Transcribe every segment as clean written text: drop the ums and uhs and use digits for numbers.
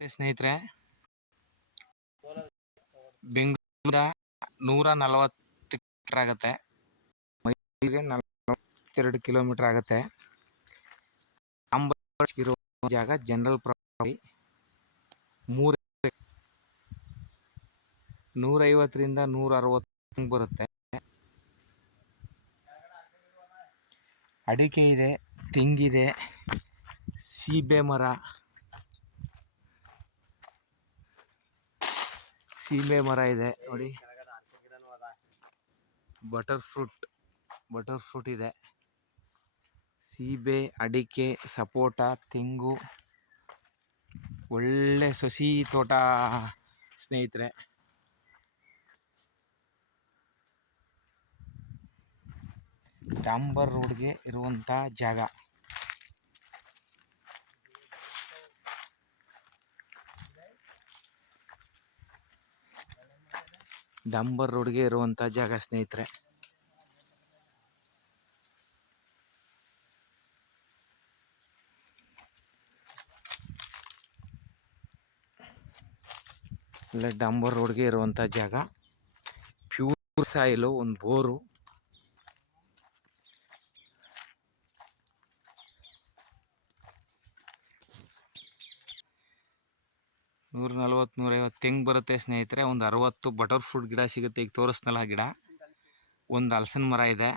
ಸ್ನೇಹಿತರೆ, ಬೆಂಗಳೂರಿಂದ 140 ಕಿಲೋಮೀಟರ್ ಆಗುತ್ತೆ, ಮೈಸೂರಿಗೆ 42 ಕಿಲೋಮೀಟರ್ ಆಗುತ್ತೆ. ಇರೋ ಜಾಗ ಜನರಲ್ ಪ್ರಾಪರ್ಟಿ 150ರಿಂದ 160 ಬರುತ್ತೆ. ಅಡಿಕೆ ಇದೆ, ತೆಂಗಿದೆ, ಸೀಬೆ ಮರ ಇದೆ ನೋಡಿ. ಬಟರ್ ಫ್ರೂಟ್ ಇದೆ. ಸೀಬೆ, ಅಡಿಕೆ, ಸಪೋಟ, ತೆಂಗು, ಒಳ್ಳೆ ಸಸಿ ತೋಟ ಸ್ನೇಹಿತರೆ. ಡಾಂಬರ್ ರೋಡ್ಗೆ ಇರುವಂಥ ಜಾಗ. ಸ್ನೇಹಿತರೆ. ಇಲ್ಲ, ಡಾಂಬರ್ ರೋಡ್ಗೆ ಇರುವಂಥ ಜಾಗ. ಪ್ಯೂರ್ ಸಾಯಿಲು, ಒಂದು ಬೋರು. ನೂರ 150 ತೆಂಗು ಬರುತ್ತೆ ಸ್ನೇಹಿತರೆ. ಒಂದು 60 ಬಟರ್ ಫ್ರೂಟ್ ಗಿಡ ಸಿಗುತ್ತೆ. ಈಗ ತೋರಿಸ್ನಲ್ಲ ಗಿಡ. ಒಂದು ಹಲಸಿನ ಮರ ಇದೆ.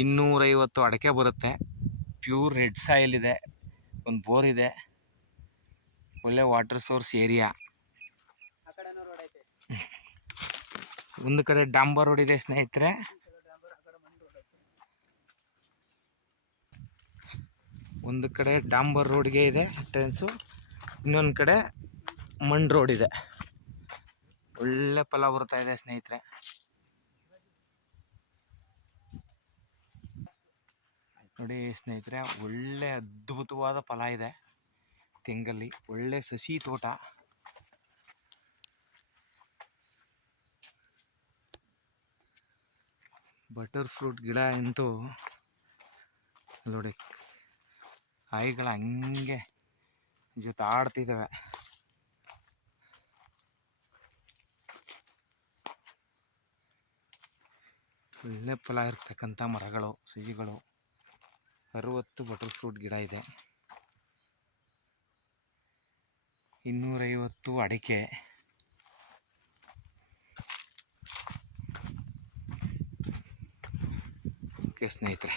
250 ಅಡಿಕೆ ಬರುತ್ತೆ. ಪ್ಯೂರ್ ರೆಡ್ ಸಾಯಿಲ್ ಇದೆ. ಒಂದು ಬೋರ್ ಇದೆ. ಒಳ್ಳೆ ವಾಟರ್ ಸೋರ್ಸ್ ಏರಿಯಾ. ಒಂದು ಕಡೆ ಡಾಂಬರ್ ರೋಡ್ ಇದೆ ಸ್ನೇಹಿತರೆ. ಒಂದು ಕಡೆ ಡಾಂಬರ್ ರೋಡ್ಗೆ ಇದೆ ಎಂಟ್ರೆನ್ಸು, ಇನ್ನೊಂದು ಕಡೆ ಮಣ್ಣು ರೋಡ್ ಇದೆ. ಒಳ್ಳೆ ಫಲ ಬರ್ತಾ ಇದೆ ಸ್ನೇಹಿತರೆ. ನೋಡಿ ಸ್ನೇಹಿತರೆ, ಒಳ್ಳೆ ಅದ್ಭುತವಾದ ಫಲ ಇದೆ ತೆಂಗಲ್ಲಿ. ಒಳ್ಳೆ ಸಸಿ ತೋಟ. ಬಟರ್ ಫ್ರೂಟ್ ಗಿಡ ಅಂತೂ ನೋಡಿ, ಕಾಯಿಗಳ ಹಂಗೆ ಜೊತೆ ಆಡ್ತಿದ್ದಾವೆ. ಒಳ್ಳೆ ಫಲ ಇರ್ತಕ್ಕಂಥ ಮರಗಳು, ಸಸಿಗಳು. 60 ಬಟರ್ ಫ್ರೂಟ್ ಗಿಡ ಇದೆ. 250 ಅಡಿಕೆ. ಓಕೆ ಸ್ನೇಹಿತರೆ.